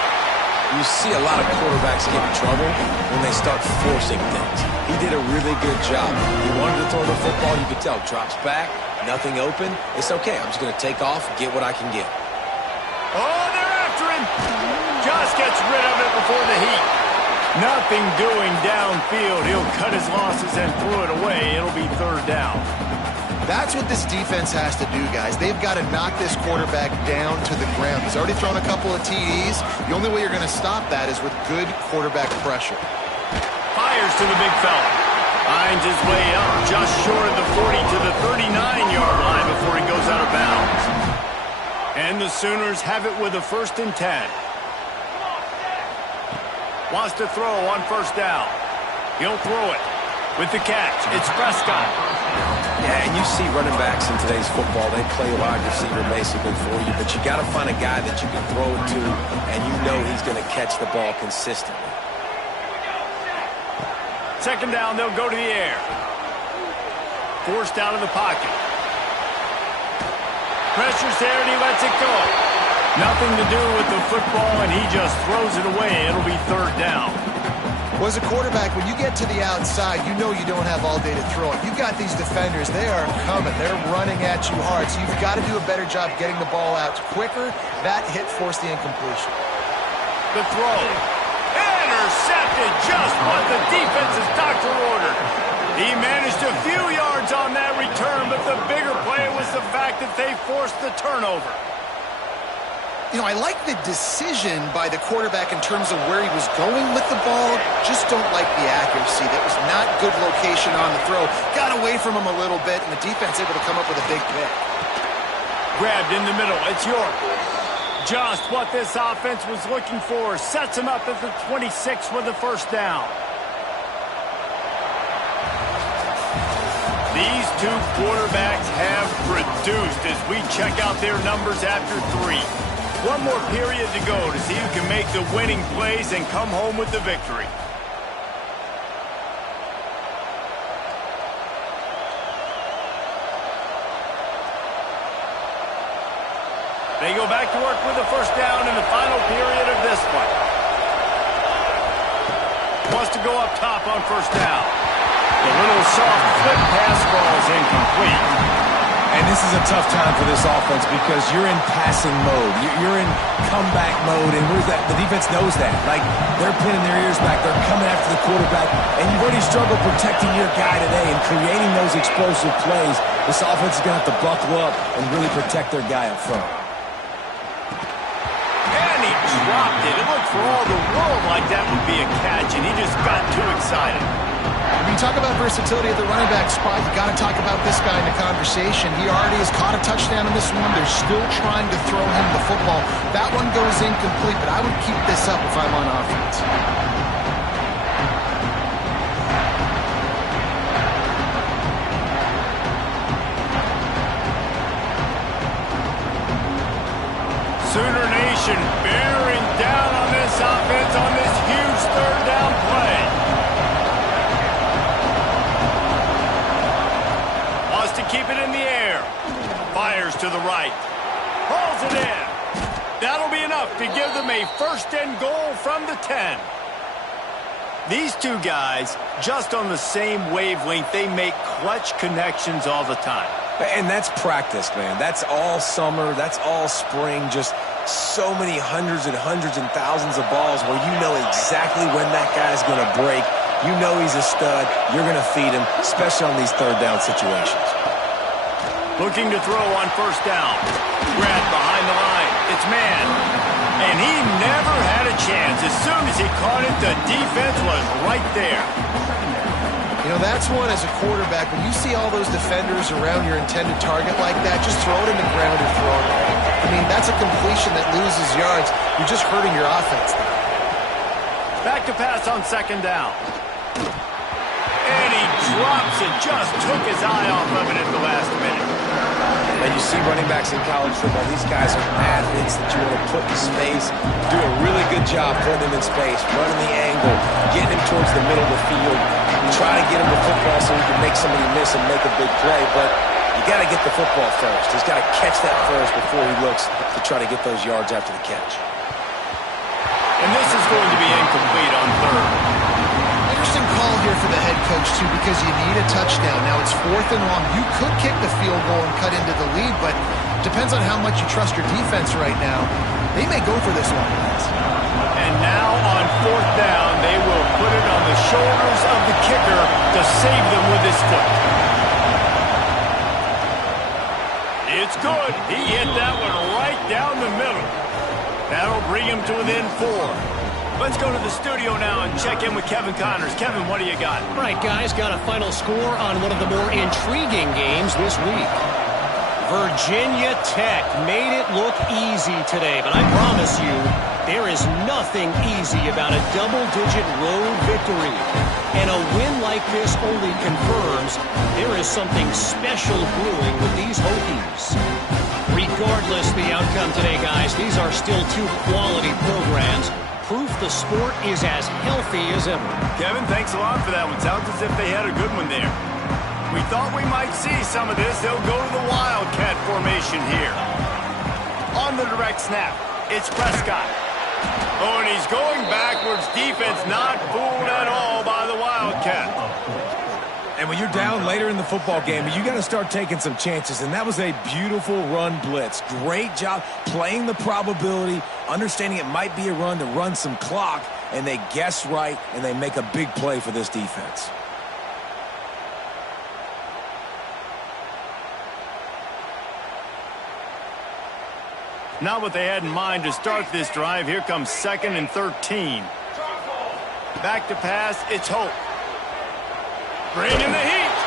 You see a lot of quarterbacks get in trouble when they start forcing things. He did a really good job. He wanted to throw the football. You could tell. Drops back, nothing open. It's okay. I'm just going to take off, get what I can get. Oh, they're after him. Just gets rid of it before the heat. Nothing doing downfield. He'll cut his losses and throw it away. It'll be 3rd down. That's what this defense has to do, guys. They've got to knock this quarterback down to the ground. He's already thrown a couple of TDs. The only way you're going to stop that is with good quarterback pressure. Fires to the big fella. Finds his way up just short of the 40 to the 39-yard line before he goes out of bounds. And the Sooners have it with a 1st and 10. Wants to throw on 1st down. He'll throw it with the catch. It's Prescott. Yeah, and you see running backs in today's football, they play wide receiver basically for you, but you got to find a guy that you can throw it to, and you know he's going to catch the ball consistently. 2nd down, they'll go to the air. Forced out of the pocket. Pressure's there, and he lets it go. Nothing to do with the football, and he just throws it away. It'll be 3rd down. Well, as a quarterback, when you get to the outside, you know you don't have all day to throw it. You've got these defenders. They are coming. They're running at you hard. So you've got to do a better job getting the ball out quicker. That hit forced the incompletion. The throw. Intercepted, just what the defense's doctor ordered. He managed a few yards on that return, but the bigger play was the fact that they forced the turnover. You know, I like the decision by the quarterback in terms of where he was going with the ball. Just don't like the accuracy. That was not good location on the throw. Got away from him a little bit, and the defense able to come up with a big pick. Grabbed in the middle. It's York. Just what this offense was looking for. Sets him up at the 26 with the 1st down. These 2 quarterbacks have produced as we check out their numbers after 3. One more period to go to see who can make the winning plays and come home with the victory. They go back to work with the 1st down in the final period of this one. Wants to go up top on 1st down. The little soft flip pass falls incomplete. And this is a tough time for this offense because you're in passing mode. You're in comeback mode, and the defense knows that. Like, they're pinning their ears back. They're coming after the quarterback, and you've already struggled protecting your guy today and creating those explosive plays. This offense is going to have to buckle up and really protect their guy up front. And he dropped it. It looked for all the world like that would be a catch, and he just got too excited. When you talk about versatility at the running back spot, you got to talk about this guy in the conversation. He already has caught a touchdown in this one. They're still trying to throw him the football. That one goes incomplete, but I would keep this up if I'm on offense. Sooner Nation bearing down on this offense on this huge 3rd down play. To keep it in the air. Fires to the right. Hauls it in. That'll be enough to give them a 1st and goal from the 10. These 2 guys, just on the same wavelength, they make clutch connections all the time. And that's practice, man. That's all summer. That's all spring. Just so many hundreds and thousands of balls where you know exactly when that guy's going to break. You know he's a stud. You're going to feed him, especially on these third down situations. Looking to throw on first down. Grab behind the line. It's man. And he never had a chance. As soon as he caught it, the defense was right there. You know, that's one as a quarterback. When you see all those defenders around your intended target like that, just throw it in the ground and throw it. I mean, that's a completion that loses yards. You're just hurting your offense. Back to pass on second down. And he drops it. Just took his eye off of it at the last minute. And you see running backs in college football, these guys are athletes that you want to put in space, do a really good job putting them in space, running the angle, getting him towards the middle of the field, try to get him the football so he can make somebody miss and make a big play, but you got to get the football first. He's got to catch that first before he looks to try to get those yards after the catch. And this is going to be incomplete on third. Interesting call here for the head coach, too, because you need a touchdown. Now, it's 4th and long. You could kick the field goal and cut into the lead, but depends on how much you trust your defense right now. They may go for this one, guys. And now on 4th down, they will put it on the shoulders of the kicker to save them with his foot. It's good. He hit that one right down the middle. That'll bring him to within 4. Let's go to the studio now and check in with Kevin Connors. Kevin, what do you got? All right, guys, got a final score on one of the more intriguing games this week. Virginia Tech made it look easy today, but I promise you, there is nothing easy about a double-digit road victory. And a win like this only confirms there is something special brewing with these Hokies. Regardless the outcome today, guys, these are still two quality programs. Proof the sport is as healthy as ever. Kevin, thanks a lot for that one. Sounds as if they had a good one there. We thought we might see some of this. They'll go to the Wildcat formation here. On the direct snap, it's Prescott. Oh, and he's going backwards. Defense not fooled at all by the Wildcat. And when you're down later in the football game, you got to start taking some chances. And that was a beautiful run blitz. Great job playing the probability, understanding it might be a run to run some clock, and they guess right, and they make a big play for this defense. Not what they had in mind to start this drive. Here comes 2nd and 13. Back to pass, it's Hope. Bringing the heat.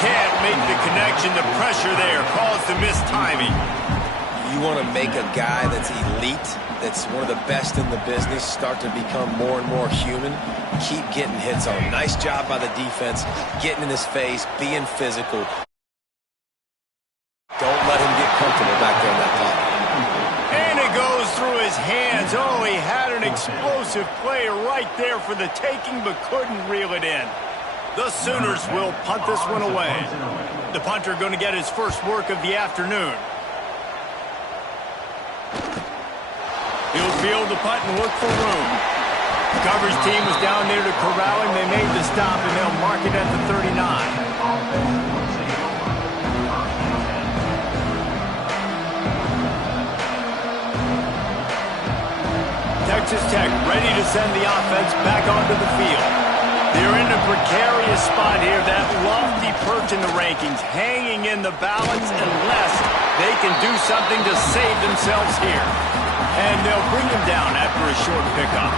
Can't make the connection. The pressure there caused the mistiming. You want to make a guy that's elite, that's one of the best in the business, start to become more and more human. Keep getting hits on him. Nice job by the defense, getting in his face, being physical. Don't let him get comfortable back there in that pocket. And it goes through his hands. Oh, he had an explosive play right there for the taking, but couldn't reel it in. The Sooners will punt this one away. The punter going to get his first work of the afternoon. He'll field the punt and look for room. The coverage team was down there to corral him. They made the stop, and they'll mark it at the 39. Texas Tech ready to send the offense back onto the field. They're in a precarious spot here, that lofty perch in the rankings, hanging in the balance unless they can do something to save themselves here. And they'll bring him down after a short pickup.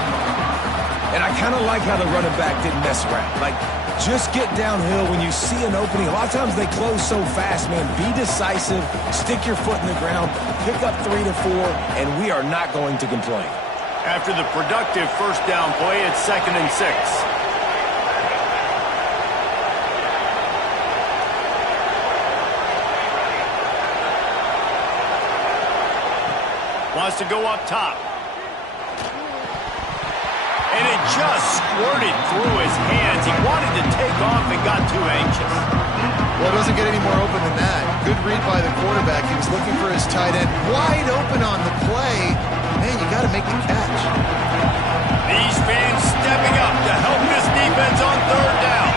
And I kind of like how the running back didn't mess around. Like, just get downhill when you see an opening. A lot of times they close so fast, man. Be decisive, stick your foot in the ground, pick up 3 to 4, and we are not going to complain. After the productive first down play, it's 2nd and 6. Wants to go up top. And it just squirted through his hands. He wanted to take off and got too anxious. Well, it doesn't get any more open than that. Good read by the quarterback. He was looking for his tight end. Wide open on the play. Man, you got to make the catch. These fans stepping up to help this defense on 3rd down.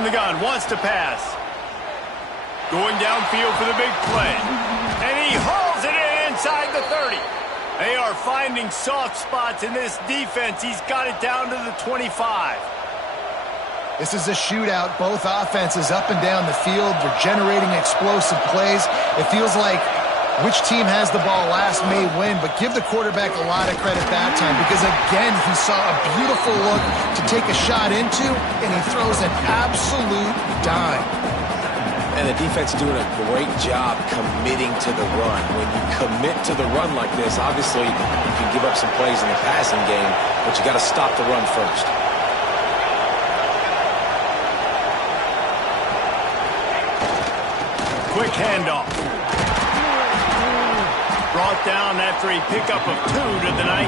From the gun, wants to pass. Going downfield for the big play. And he hauls it in inside the 30. They are finding soft spots in this defense. He's got it down to the 25. This is a shootout. Both offenses up and down the field. They're generating explosive plays. It feels like which team has the ball last may win, but give the quarterback a lot of credit that time because, again, he saw a beautiful look to take a shot into, and he throws an absolute dime. And the defense doing a great job committing to the run. When you commit to the run like this, obviously you can give up some plays in the passing game, but you got to stop the run first. Quick handoff. Brought down after a pickup of 2 to the 19.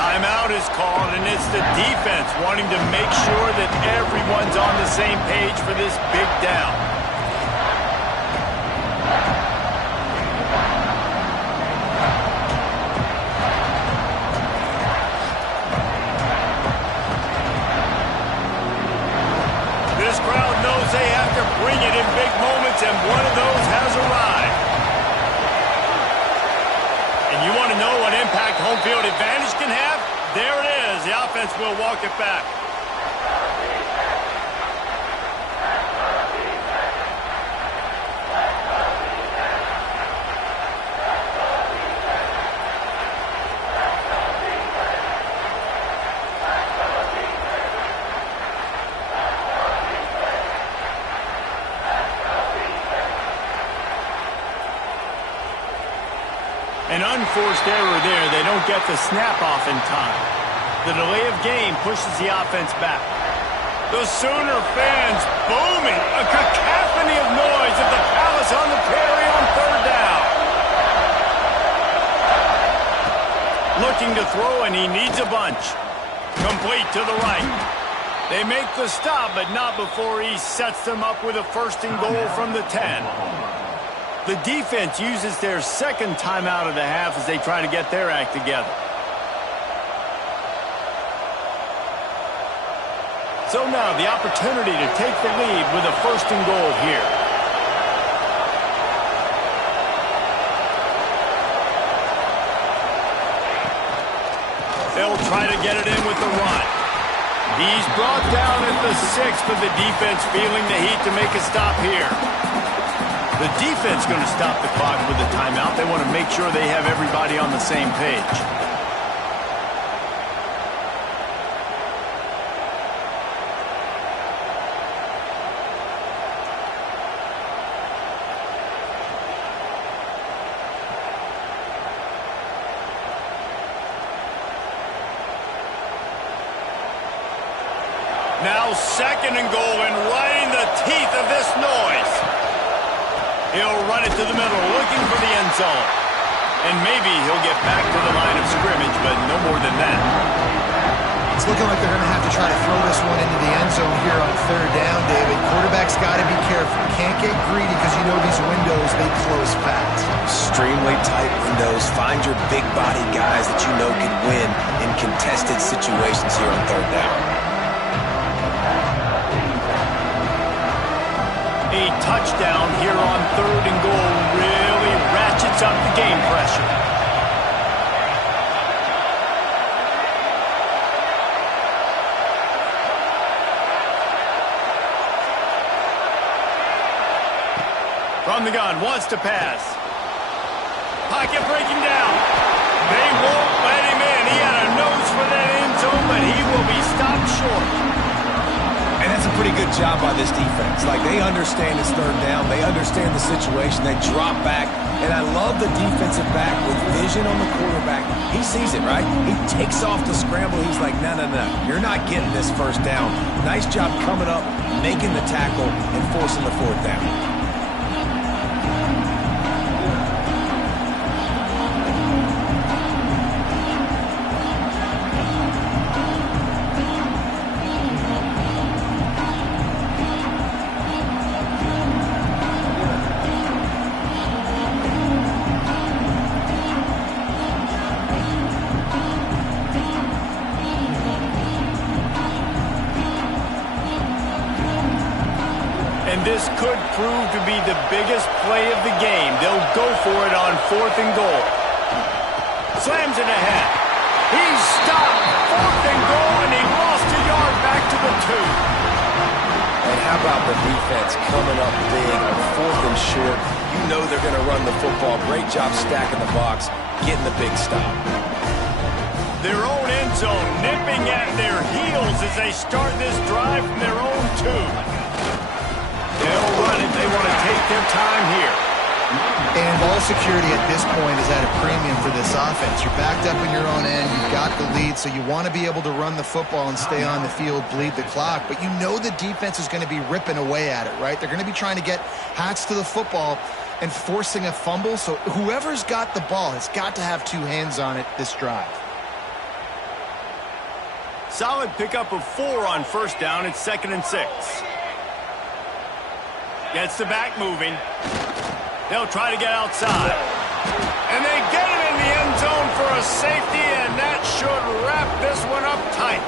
Timeout is called, and it's the defense wanting to make sure that everyone's on the same page for this big down. This crowd knows they have to bring it in big moments, and one of those has arrived. And you want to know what impact home field advantage can have? There it is. The offense will walk it back. An unforced error there. They don't get the snap off in time. The delay of game pushes the offense back. The Sooner fans booming. A cacophony of noise of the Palace on the prairie on third down. Looking to throw, and he needs a bunch. Complete to the right. They make the stop, but not before he sets them up with a first and goal from the 10. The defense uses their second timeout of the half as they try to get their act together. So now the opportunity to take the lead with a first and goal here. They'll try to get it in with the run. He's brought down at the 6, but the defense feeling the heat to make a stop here. The defense going to stop the clock with a timeout. They want to make sure they have everybody on the same page. Now second and goal, and right in the teeth of this noise. He'll run it to the middle, looking for the end zone. And maybe he'll get back to the line of scrimmage, but no more than that. It's looking like they're going to have to try to throw this one into the end zone here on third down, David. Quarterback's got to be careful. Can't get greedy because you know these windows, they close fast. Extremely tight windows. Find your big body guys that you know can win in contested situations here on third down. A touchdown here on third and goal really ratchets up the game pressure. From the gun, wants to pass. Pocket breaking down. They won't let him in. He had a nose for that end zone, but he will be stopped short. And that's a pretty good job by this defense. Like, they understand it's third down. They understand the situation. They drop back. And I love the defensive back with vision on the quarterback. He sees it, right? He takes off the scramble. He's like, no, no, no. You're not getting this first down. Nice job coming up, making the tackle, and forcing the fourth down. This could prove to be the biggest play of the game. They'll go for it on 4th and goal. Slams it ahead. He's stopped. 4th and goal, and he lost a yard back to the 2. And how about the defense coming up big on 4th and short? You know they're going to run the football. Great job stacking the box, getting the big stop. Their own end zone nipping at their heels as they start this drive from their own 2. They'll run it. They want to take their time here. And ball security at this point is at a premium for this offense. You're backed up in your own end. You've got the lead, so you want to be able to run the football and stay on the field, bleed the clock. But you know the defense is going to be ripping away at it, right? They're going to be trying to get hats to the football and forcing a fumble. So whoever's got the ball has got to have 2 hands on it this drive. Solid pickup of 4 on 1st down. It's 2nd and 6. Gets the back moving. They'll try to get outside. And they get it in the end zone for a safety, and that should wrap this one up tight.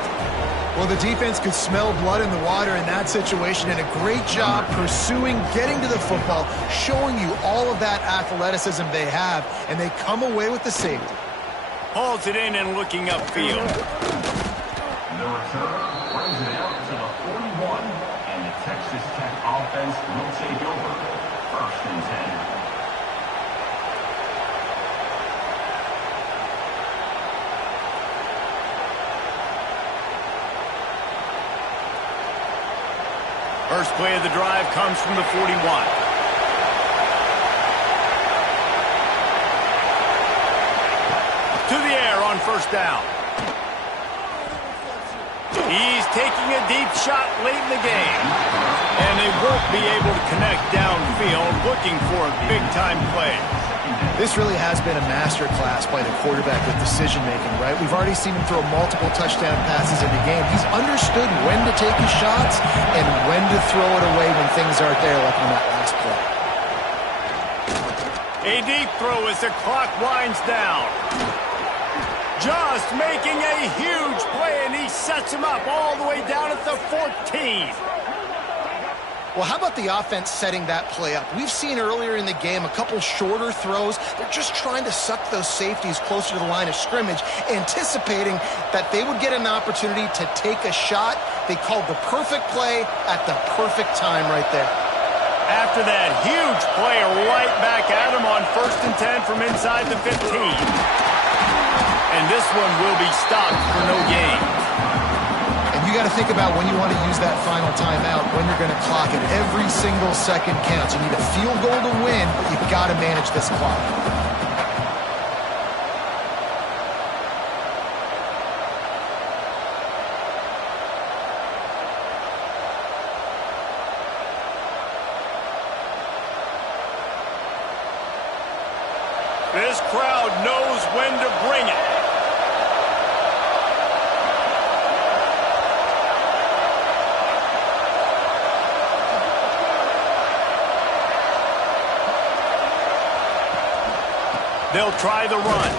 Well, the defense could smell blood in the water in that situation, and a great job pursuing, getting to the football, showing you all of that athleticism they have, and they come away with the safety. Hauls it in and looking upfield. The return brings it out to the 41, and the Texas Tech offense will take over. 1st and 10. First play of the drive comes from the 41. To the air on 1st down. He's taking a deep shot late in the game. And they won't be able to connect downfield, looking for a big-time play. This really has been a master class by the quarterback with decision-making, right? We've already seen him throw multiple touchdown passes in the game. He's understood when to take his shots and when to throw it away when things aren't there, like on that last play. A deep throw as the clock winds down. Just making a huge play, and he sets him up all the way down at the 14. Well, how about the offense setting that play up? We've seen earlier in the game a couple shorter throws. They're just trying to suck those safeties closer to the line of scrimmage, anticipating that they would get an opportunity to take a shot. They called the perfect play at the perfect time right there. After that huge play, right back at him on 1st and 10 from inside the 15. And this one will be stopped for no gain. And you got to think about when you want to use that final timeout, when you're going to clock it. Every single second counts. You need a field goal to win, but you've got to manage this clock. This crowd knows when to bring it. They'll try the run.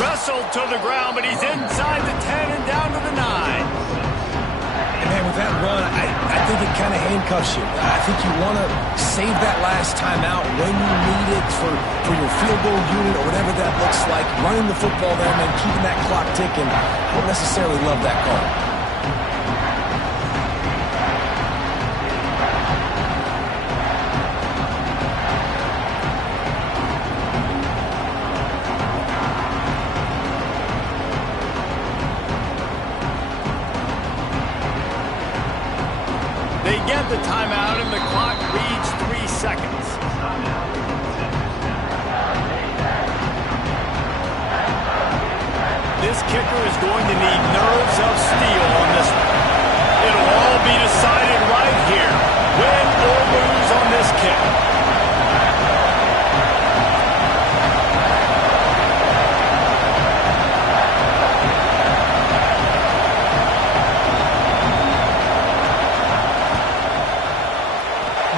Wrestled to the ground, but he's inside the 10 and down to the 9. And man, with that run, I think it kind of handcuffs you. I think you want to save that last timeout when you need it for your field goal unit or whatever that looks like. Running the football there, man, keeping that clock ticking. I don't necessarily love that call. They get the timeout, and the clock reads 3 seconds. This kicker is going to need nerves of steel on this one. It'll all be decided right here, win or lose on this kick.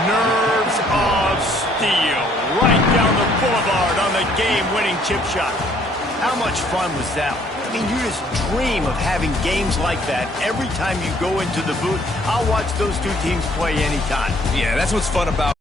Nerves of steel, right down the boulevard on the game-winning chip shot. How much fun was that one? I mean, you just dream of having games like that every time you go into the booth. I'll watch those two teams play anytime. Yeah, that's what's fun about